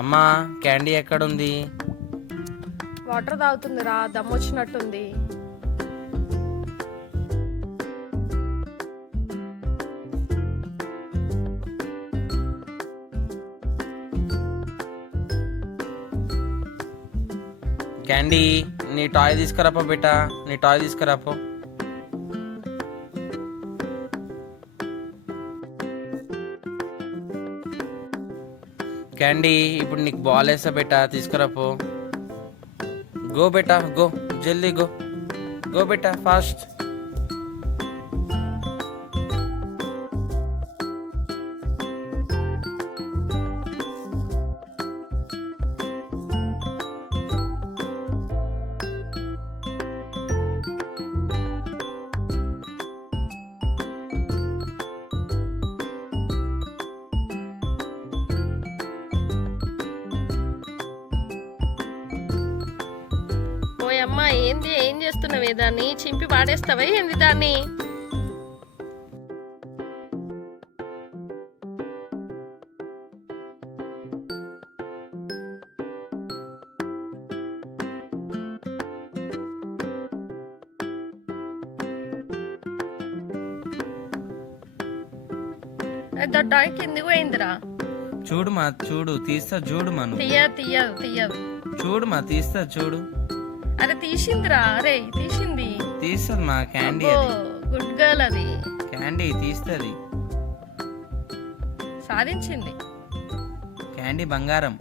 అమ్మా క్యాండీ ఎక్కడుంది? Water తాగుతుందిరా, దమ్మొచ్చినట్టుంది. Candy నీ టాయ్ తీసుకురాపో బేటా, నీ టాయ్ తీసుకురాపో. క్యాండీ ఇప్పుడు నీకు బాల్ వేస్తా బేటా, తీసుకురాపో. గో బేటా గో, జల్దీ గో, గో బేటా ఫాస్ట్. ఓయమ్మా ఏంది, ఏం చేస్తున్నావే? దాన్ని చింపి పాడేస్తావా ఏంది దాన్ని? టాయ్ కిందికి పోయిందిరా. చూడు మా, చూడు తీస్తా, చూడు మా, నువ్వు తీయదు తీయదు. చూడు మా, తీస్తా చూడు. అరే తీసిందిరా, అరే తీసింది. తీస్తుంది మా క్యాండీ, అది గుడ్ గర్ల్, అది క్యాండీ తీస్తుంది. సాధించింది. క్యాండీ బంగారం.